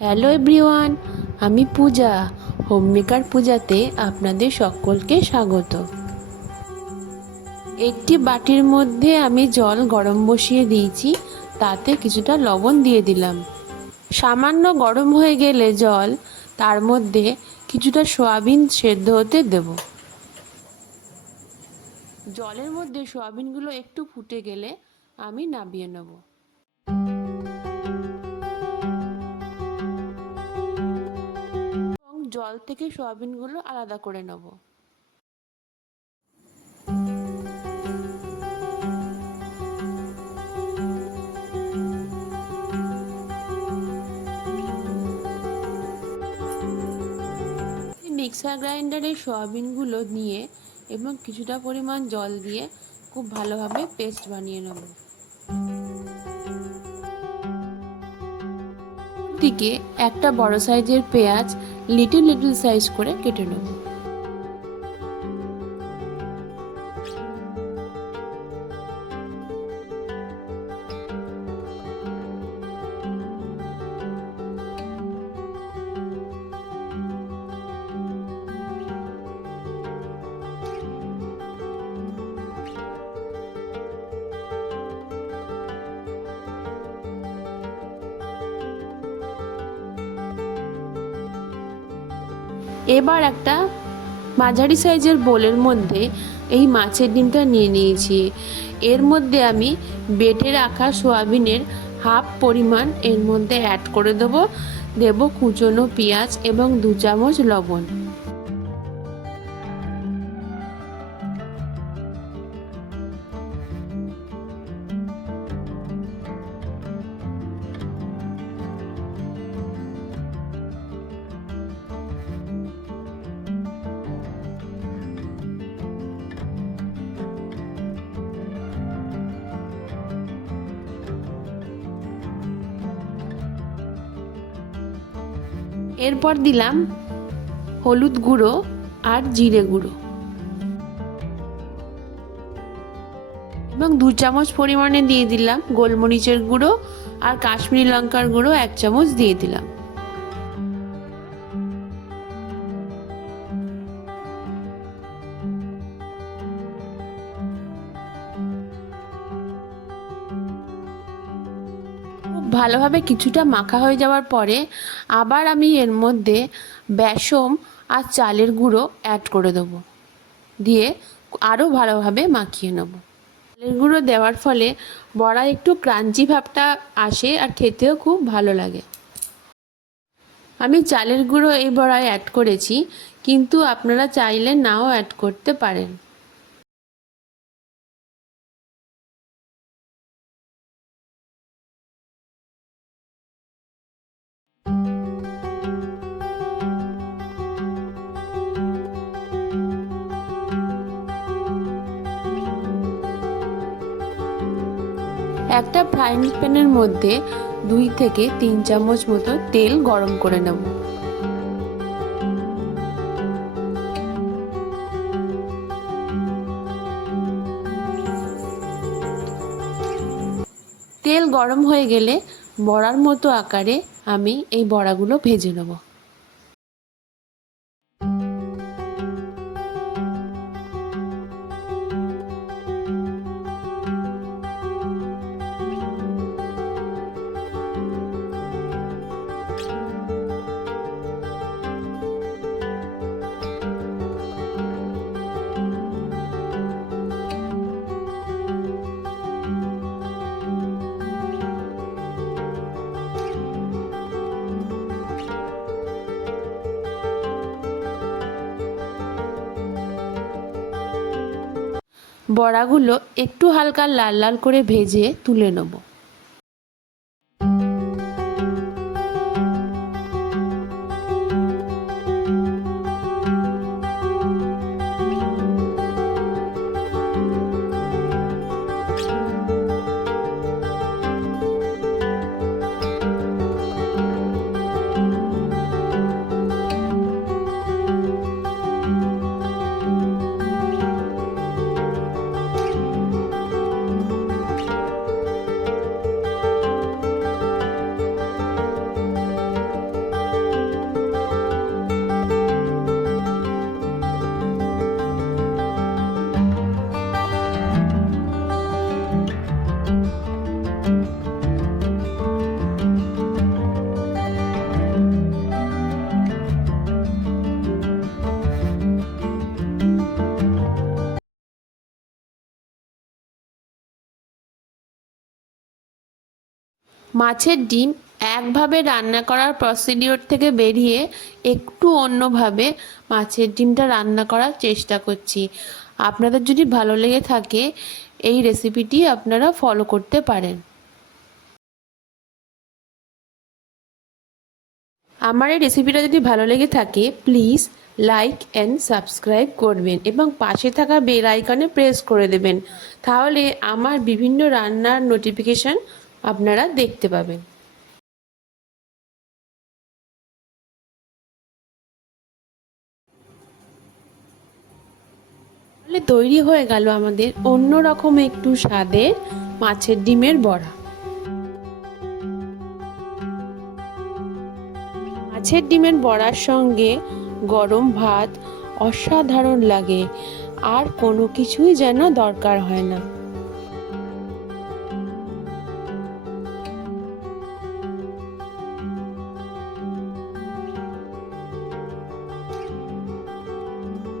Hello everyone, আমি পূজা। Homemaker পূজাতে আপনাদের সকলকে স্বাগত। একটি বাটির মধ্যে আমি জল গরম বসিয়ে দিয়েছি, তাতে কিছুটা লবণ দিয়ে দিলাম। সামান্য গরম হয়ে গেলে জল, তার মধ্যে কিছুটা সয়াবিন সেদ্ধ হতে দেব। জলের মধ্যে সয়াবিনগুলো একটু ফুটে গেলে আমি নামিয়ে নেব। জল থেকে সয়াবিনগুলো আলাদা করে নেব। মিক্সার গ্রাইন্ডারে সয়াবিনগুলো নিয়ে এবং কিছুটা পরিমাণ জল দিয়ে খুব ভালোভাবে পেস্ট বানিয়ে নেব। দিকে একটা বড় সাইজের পেঁয়াজ লিটল লিটল সাইজ করে কেটে নেব। এবার একটা মাঝারি সাইজের বোলের মধ্যে এই মাছের ডিমটা নিয়ে নিয়েছি। এর মধ্যে আমি বেটে রাখা সয়াবিনের হাফ পরিমাণ এর মধ্যে অ্যাড করে দেব কুচনো পেঁয়াজ এবং 2 চামচ লবণ। এরপর দিলাম হলুদ গুঁড়ো আর জিরে গুঁড়ো এবং 2 চামচ পরিমাণে দিয়ে দিলাম গোলমরিচের গুঁড়ো আর কাশ্মীরি লঙ্কার গুঁড়ো 1 চামচ দিয়ে দিলাম। ভালোভাবে কিছুটা মাখা হয়ে যাওয়ার পরে আবার আমি এর মধ্যে বেসন আর চালের গুঁড়ো অ্যাড করে দেবো, দিয়ে আরও ভালোভাবে মাখিয়ে নেব। চালের গুঁড়ো দেওয়ার ফলে বড়া একটু ক্রাঞ্চি ভাবটা আসে আর খেতেও খুব ভালো লাগে। আমি চালের গুঁড়ো এই বড়ায় অ্যাড করেছি, কিন্তু আপনারা চাইলে নাও অ্যাড করতে পারেন। একটা ফ্রাইং প্যানের মধ্যে 2 থেকে 3 চামচ মতো তেল গরম করে নেব। তেল গরম হয়ে গেলে বড়ার মতো আকারে আমি এই বড়াগুলো ভেজে নেব। বড়াগুলো একটু হালকা লাল লাল করে ভেজে তুলে নেব। মাছের ডিম একভাবে রান্না করার প্রসিডিওর থেকে বেরিয়ে একটু অন্যভাবে মাছের ডিমটা রান্না করার চেষ্টা করছি। আপনাদের যদি ভালো লেগে থাকে এই রেসিপিটি আপনারা ফলো করতে পারেন। আমার এই রেসিপিটা যদি ভালো লেগে থাকে প্লিজ লাইক অ্যান্ড সাবস্ক্রাইব করবেন এবং পাশে থাকা বেল আইকনে প্রেস করে দেবেন, তাহলে আমার বিভিন্ন রান্নার নোটিফিকেশান আপনারা দেখতে পাবেন। তাহলে তৈরি হয়ে গেল আমাদের অন্যরকম একটু স্বাদের মাছের ডিমের বড়া। মাছের ডিমের বড়ার সঙ্গে গরম ভাত অসাধারণ লাগে, আর কোনো কিছুই যেন দরকার হয় না।